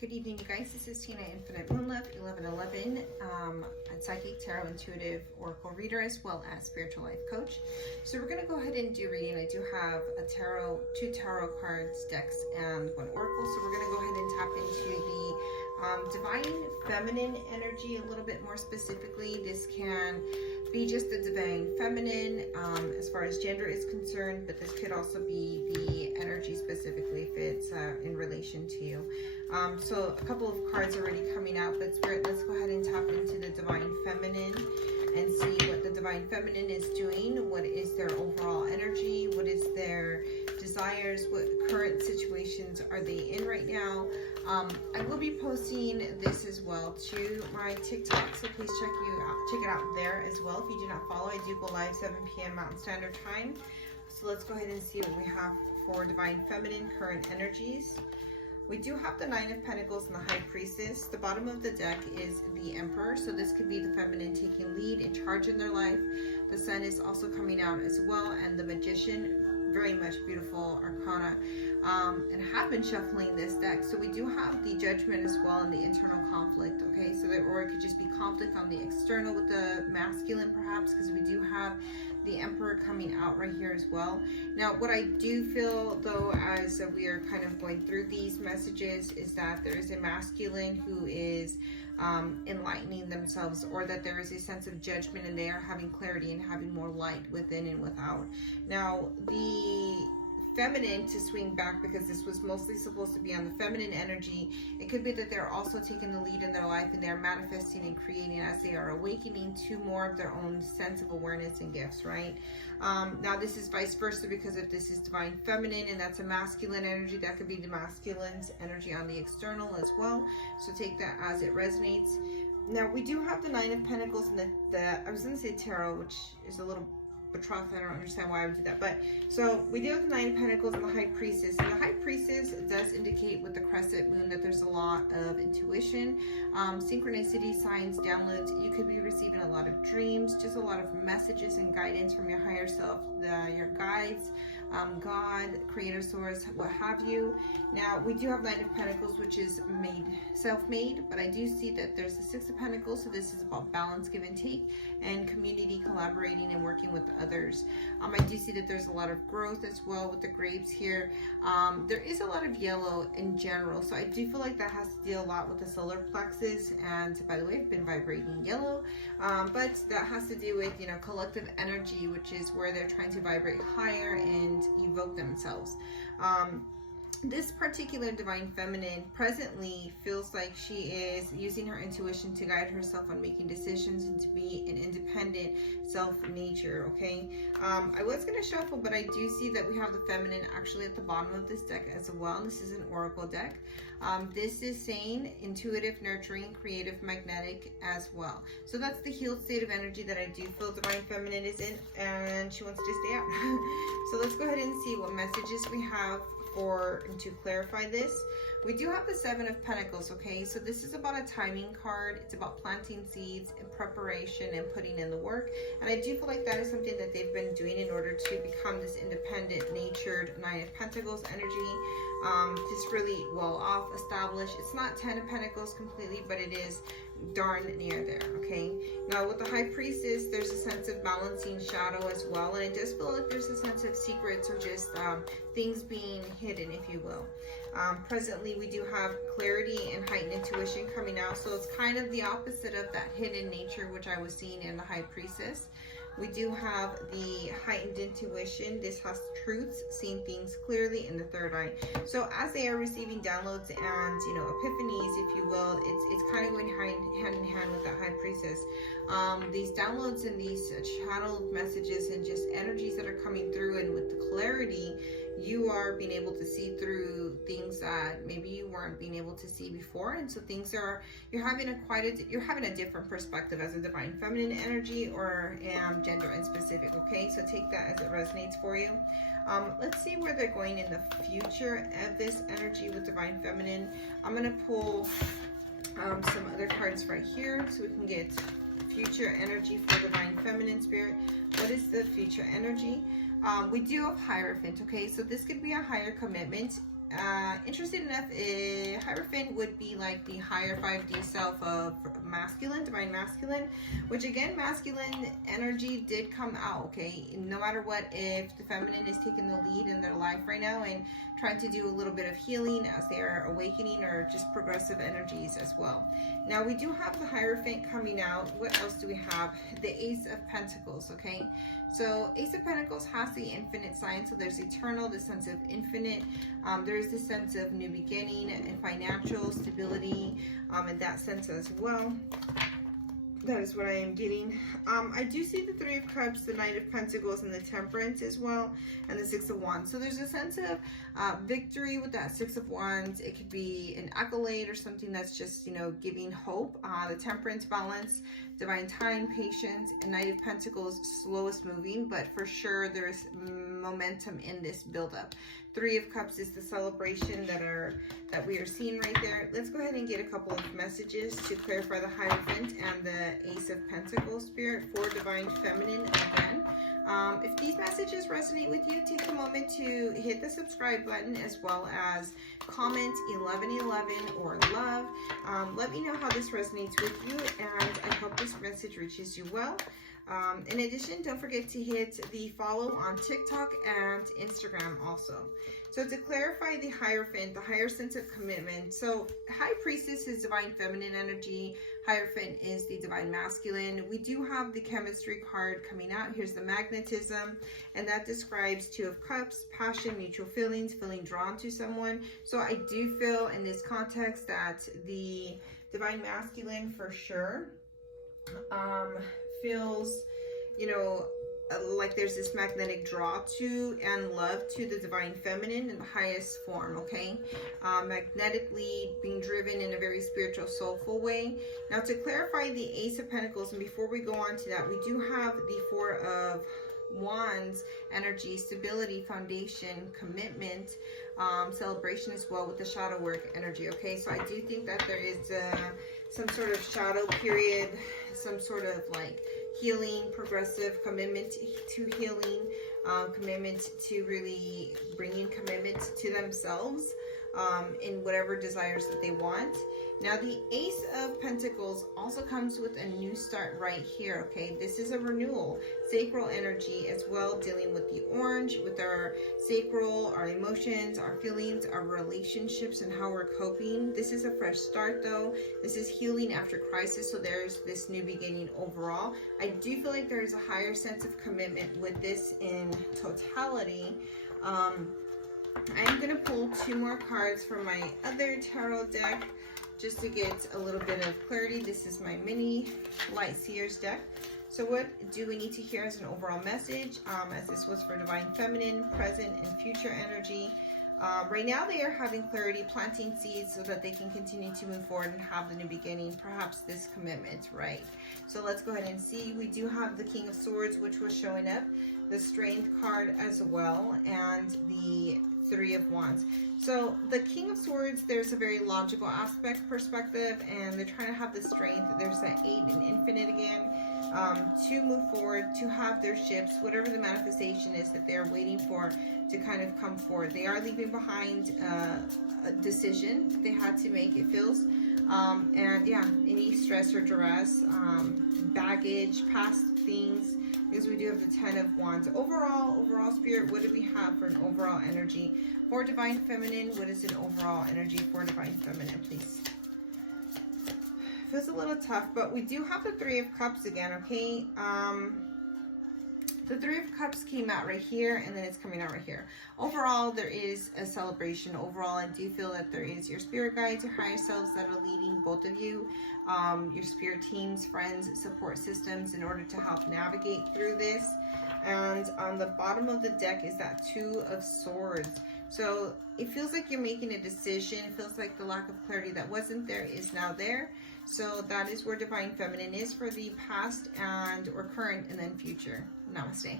Good evening, you guys. This is Tina, Infinite Moonlove 1111, a psychic, tarot, intuitive, oracle reader, as well as spiritual life coach. So we're going to go ahead and do reading. I do have a tarot, 2 tarot cards, decks, and 1 oracle. So we're going to go ahead and tap into the divine feminine energy a little bit more specifically. This can be just the divine feminine as far as gender is concerned, but this could also be the energy specifically if it's in relation to you. So a couple of cards already coming out, but Spirit, let's go ahead and tap into the divine feminine and see what the divine feminine is doing. What is their overall energy? What is their desires? What current situations are they in right now? I will be posting this as well to my TikTok, so please check it out there as well. If you do not follow, I do go live 7 p.m. Mountain Standard Time. So let's go ahead and see what we have for divine feminine current energies. We do have the 9 of Pentacles and the High Priestess. The bottom of the deck is the Emperor, so this could be the feminine taking lead and charge in their life. The Sun is also coming out as well, and the Magician, very much beautiful arcana, and have been shuffling this deck. So we do have the Judgment as well and the internal conflict, okay? So that, or it could just be conflict on the external with the masculine perhaps, because we do have the Emperor coming out right here as well. Now, what I do feel though, as we are kind of going through these messages, is that there is a masculine who is enlightening themselves, or that there is a sense of judgment and they are having clarity and having more light within and without. Now, the feminine, to swing back, because this was mostly supposed to be on the feminine energy, it could be that they're also taking the lead in their life and they're manifesting and creating as they are awakening to more of their own sense of awareness and gifts, right? Now this is vice versa, because if this is divine feminine and that's a masculine energy, that could be the masculine's energy on the external as well. So take that as it resonates. Now we do have the 9 of Pentacles and the I was going to say tarot, which is a little betrothed. I don't understand why I would do that, but so we do have the 9 of Pentacles and the High Priestess. And the High Priestess does indicate with the crescent moon that there's a lot of intuition, synchronicity, signs, downloads. You could be receiving a lot of dreams, just a lot of messages and guidance from your higher self, your guides, God, creator source, what have you. Now we do have 9 of Pentacles, which is self-made, but I do see that there's the 6 of Pentacles, so this is about balance, give and take, and community, collaborating and working with others. I do see that there's a lot of growth as well with the grapes here. There is a lot of yellow in general, so I do feel like that has to deal a lot with the solar plexus, and by the way, I've been vibrating yellow, but that has to do with, you know, collective energy, which is where they're trying to vibrate higher and evoke themselves. This particular divine feminine presently feels like she is using her intuition to guide herself on making decisions and to be an independent self-nature, okay? I was going to shuffle, but I do see that we have the feminine actually at the bottom of this deck as well. This is an oracle deck. This is saying intuitive, nurturing, creative, magnetic as well. So that's the healed state of energy that I do feel divine feminine is in, and she wants to stay out. So let's go ahead and see what messages we have to clarify this. We do have the 7 of Pentacles, okay? So this is about a timing card. It's about planting seeds and preparation and putting in the work. And I do feel like that is something that they've been doing in order to become this independent, natured 9 of Pentacles energy. Just really well off, established. It's not 10 of Pentacles completely, but it is darn near there, okay? Now with the High Priestess, there's a sense of balancing shadow as well, and it does feel like there's a sense of secrets or just things being hidden, if you will. Presently, we do have clarity and heightened intuition coming out, so it's kind of the opposite of that hidden nature which I was seeing in the High Priestess. We do have the heightened intuition. This has truths, seeing things clearly in the third eye. So as they are receiving downloads and, you know, epiphanies, if you will, it's kind of going hand in hand with that High Priestess. These downloads and these channeled messages and just energies that are coming through, and with the clarity, you are being able to see through things that maybe you weren't being able to see before. And so things are, you're having a different perspective as a divine feminine energy, or gender in specific, okay? So take that as it resonates for you. Let's see where they're going in the future of this energy with divine feminine. I'm going to pull some other cards right here so we can get future energy for divine feminine spirit. What is the future energy? We do have Hierophant, okay? So this could be a higher commitment interested enough, Hierophant would be like the higher 5D self of masculine, divine masculine, which again, masculine energy did come out, okay? No matter what, if the feminine is taking the lead in their life right now and trying to do a little bit of healing as they are awakening, or just progressive energies as well. Now we do have the Hierophant coming out. What else do we have? The Ace of Pentacles, okay? So Ace of Pentacles has the infinite sign, so there's eternal, the sense of infinite. There's the sense of new beginning and financial stability in that sense as well. That is what I am getting. I do see the Three of Cups, the Knight of Pentacles, and the Temperance as well, and the Six of Wands. So there's a sense of victory with that Six of Wands. It could be an accolade or something that's just, you know, giving hope. The Temperance, balance, divine time, patience, and Knight of Pentacles, slowest moving, but for sure there's momentum in this buildup. Three of Cups is the celebration that we are seeing right there. Let's go ahead and get a couple of messages to clarify the Hierophant and the Ace of Pentacles spirit for divine feminine again. If these messages resonate with you, take a moment to hit the subscribe button, as well as comment 1111 or love. Let me know how this resonates with you, and I hope this message reaches you well. In addition, don't forget to hit the follow on TikTok and Instagram also. So to clarify the Hierophant, the higher sense of commitment. So High Priestess is divine feminine energy. Hierophant is the divine masculine. We do have the chemistry card coming out. Here's the magnetism, and that describes Two of Cups, passion, mutual feelings, feeling drawn to someone. So I do feel in this context that the divine masculine for sure feels, you know, like there's this magnetic draw to and love to the divine feminine in the highest form, okay? Magnetically being driven in a very spiritual, soulful way. Now to clarify the Ace of Pentacles, and before we go on to that, we do have the Four of Wands energy, stability, foundation, commitment, celebration as well with the shadow work energy, okay? So I do think that there is some sort of shadow period, some sort of like healing, progressive commitment to healing, commitment to really bringing commitment to themselves in whatever desires that they want. Now the Ace of Pentacles also comes with a new start right here, okay? This is a renewal, sacral energy as well, dealing with the orange, with our sacral, our emotions, our feelings, our relationships, and how we're coping. This is a fresh start though. This is healing after crisis, so there's this new beginning overall. I do feel like there's a higher sense of commitment with this in totality. I'm going to pull two more cards from my other tarot deck just to get a little bit of clarity. This is my mini Light Seers deck. So what do we need to hear as an overall message, as this was for divine feminine, present, and future energy? Right now they are having clarity, planting seeds so that they can continue to move forward and have the new beginning, perhaps this commitment, right? So let's go ahead and see. We do have the King of Swords, which was showing up, the Strength card as well, and the Three of Wands. So the King of Swords, there's a very logical perspective, and they're trying to have the strength. There's that 8 and infinite again, to move forward, to have their ships, whatever the manifestation is that they're waiting for to kind of come forward. They are leaving behind a decision they had to make, it feels. And yeah, any stress or duress, baggage, past things, because we do have the 10 of Wands. Overall spirit, what do we have for an overall energy for divine feminine? What is an overall energy for divine feminine, please? Feels a little tough, but we do have the Three of Cups again, okay? The Three of Cups came out right here, and then it's coming out right here. Overall, there is a celebration. Overall, I do feel that there is your spirit guides, your higher selves that are leading both of you, your spirit teams, friends, support systems in order to help navigate through this. And on the bottom of the deck is that Two of Swords. So it feels like you're making a decision. It feels like the lack of clarity that wasn't there is now there. So that is where divine feminine is for the past and or current and then future. Namaste.